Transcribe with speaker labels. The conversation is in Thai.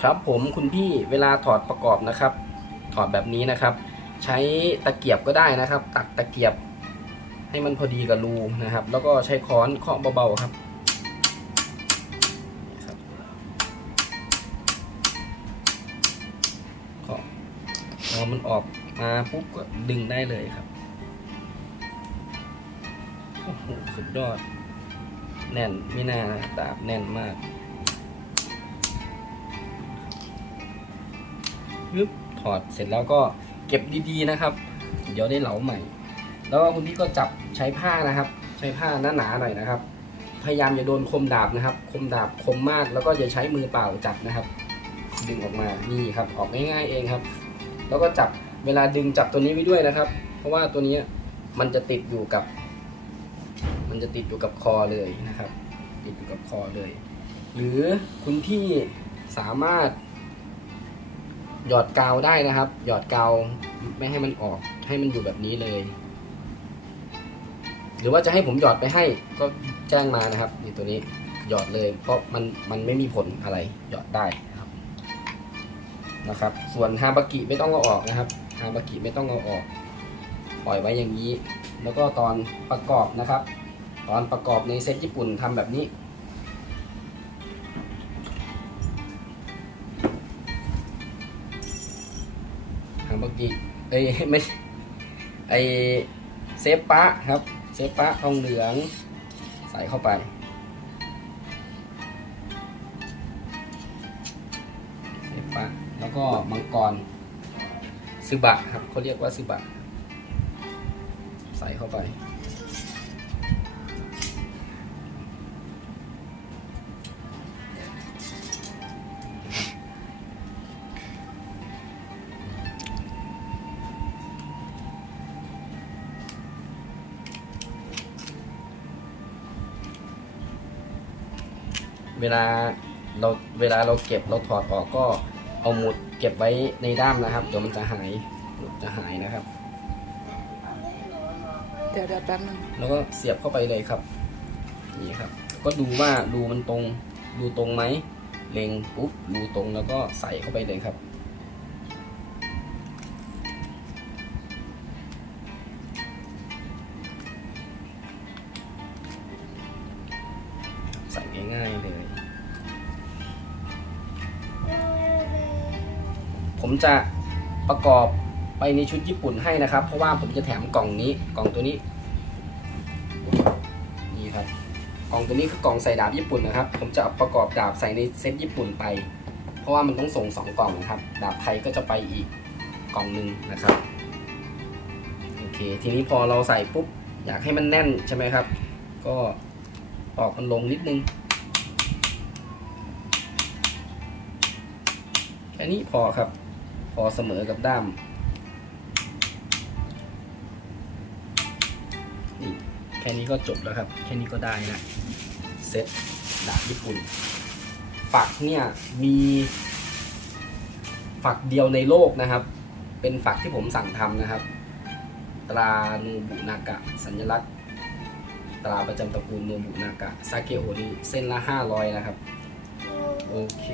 Speaker 1: ครับผมคุณพี่เวลาถอดประกอบนะครับ ถอดแบบนี้นะครับ ใช้ตะเกียบก็ได้นะครับ ตักตะเกียบ ให้มันพอดีกับรูนะครับ แล้วก็ใช้ค้อนเคาะเบาๆครับเคาะพอมันออกมาปุ๊บก็ดึงได้เลยครับโอ้โหสุดยอด แน่นไม่น่านะดาบแน่นมาก ปึ๊บถอดเสร็จแล้วก็เก็บดีๆนะครับ เดี๋ยวได้เหลาใหม่ แล้วก็คุณพี่ก็จับใช้ผ้านะครับ ใช้ผ้าหนาๆหน่อยนะครับ พยายามอย่าโดนคมดาบนะครับ คมดาบคมมากแล้วก็อย่าใช้มือเปล่าจับนะครับ ดึงออกมานี่ครับ ออกง่ายๆเองครับ แล้วก็จับเวลาดึงจับตัวนี้ไว้ด้วยนะครับ เพราะว่าตัวนี้มันจะติดอยู่กับ มันจะติดอยู่กับคอเลยนะครับ ติดอยู่กับคอเลย หรือคุณพี่สามารถ หยอดกาวได้นะครับ หยอดกาวไม่ให้มันออก ให้มันอยู่แบบนี้เลย หรือว่าจะให้ผมหยอดไปให้ก็แจ้งมานะครับนี่ตัวนี้หยอดเลย เพราะมันมันไม่มีผลอะไรหยอดได้นะครับนะครับ ส่วนฮาบากิไม่ต้องเอาออกนะครับฮาบากิไม่ต้องเอาออก ปล่อยไว้อย่างนี้ แล้วก็ตอนประกอบนะครับ ตอนประกอบในเซตญี่ปุ่นทำแบบนี้ ฮาบากิเอ้ยไม่ไอเซฟปะครับ เซฟปะทองเหลือง ใส่เข้าไป เซฟปะแล้วก็มังกรซึบะครับเขาเรียกว่าซึบะ ใส่เข้าไป เวลาเราเวลาเราเก็บเราถอดออกก็เอาหมุดเก็บไว้ในด้ามนะครับเดี๋ยวมันจะหายหมุดจะหายนะครับ
Speaker 2: เดี๋ยวเดี๋ยวแป๊บนึง
Speaker 1: แล้วก็เสียบเข้าไปเลยครับนี่ครับ ก็ดูว่ารูมันตรงรูตรงไหมเล็งปุ๊บรูตรงแล้วก็ใส่เข้าไปเลยครับใส่ง่ายๆ ผมจะประกอบไปในชุดญี่ปุ่นให้นะครับ เพราะว่าผมจะแถมกล่องนี้กล่องตัวนี้นี่ครับกล่องตัวนี้คือกล่องใส่ดาบญี่ปุ่นนะครับ ผมจะประกอบดาบใส่ในเซตญี่ปุ่นไป เพราะว่ามันต้องส่งสองกล่องนะครับ ดาบไทยก็จะไปอีกกล่องหนึ่งนะครับโอเคทีนี้พอเราใส่ปุ๊บอยากให้มันแน่นใช่ไหมครับ ก็ตอกมันลงนิดนึงแค่นี้พอครับ พอเสมอกับด้ามนี่แค่นี้ก็จบแล้วครับ แค่นี้ก็ได้นะ เซตดาบญี่ปุ่น ฝักเนี่ยมีฝักเดียวในโลกนะครับ เป็นฝักที่ผมสั่งทำนะครับ ตรานูบุนากะ สัญลักษณ์ ตราประจำตระกูลนูบุนากะซาเกโอนี่เส้นละ 500 นะครับ โอเค